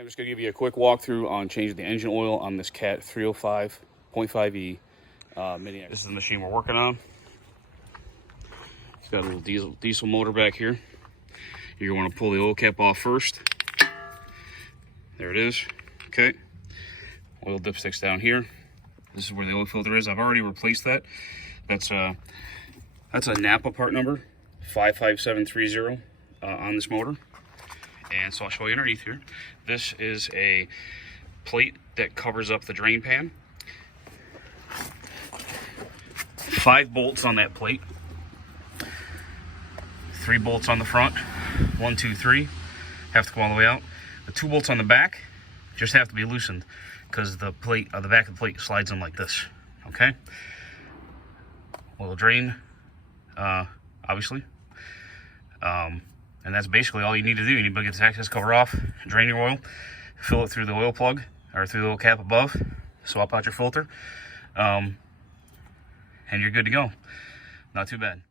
I'm just going to give you a quick walkthrough on changing the engine oil on this Cat 305.5E Mini. This is the machine we're working on. It's got a little diesel motor back here. You're going to want to pull the oil cap off first. There it is. Okay. Oil dipstick's down here. This is where the oil filter is. I've already replaced that. That's a Napa part number 55730 on this motor. And so I'll show you underneath here. This is a plate that covers up the drain pan. 5 bolts on that plate. 3 bolts on the front. 1, 2, 3. Have to go all the way out. The 2 bolts on the back just have to be loosened because the plate, the back of the plate slides in like this. Okay. Oil drain, obviously. And that's basically all you need to do. You need to get this access cover off, drain your oil, fill it through the oil plug or through the oil cap above, swap out your filter, and you're good to go. Not too bad.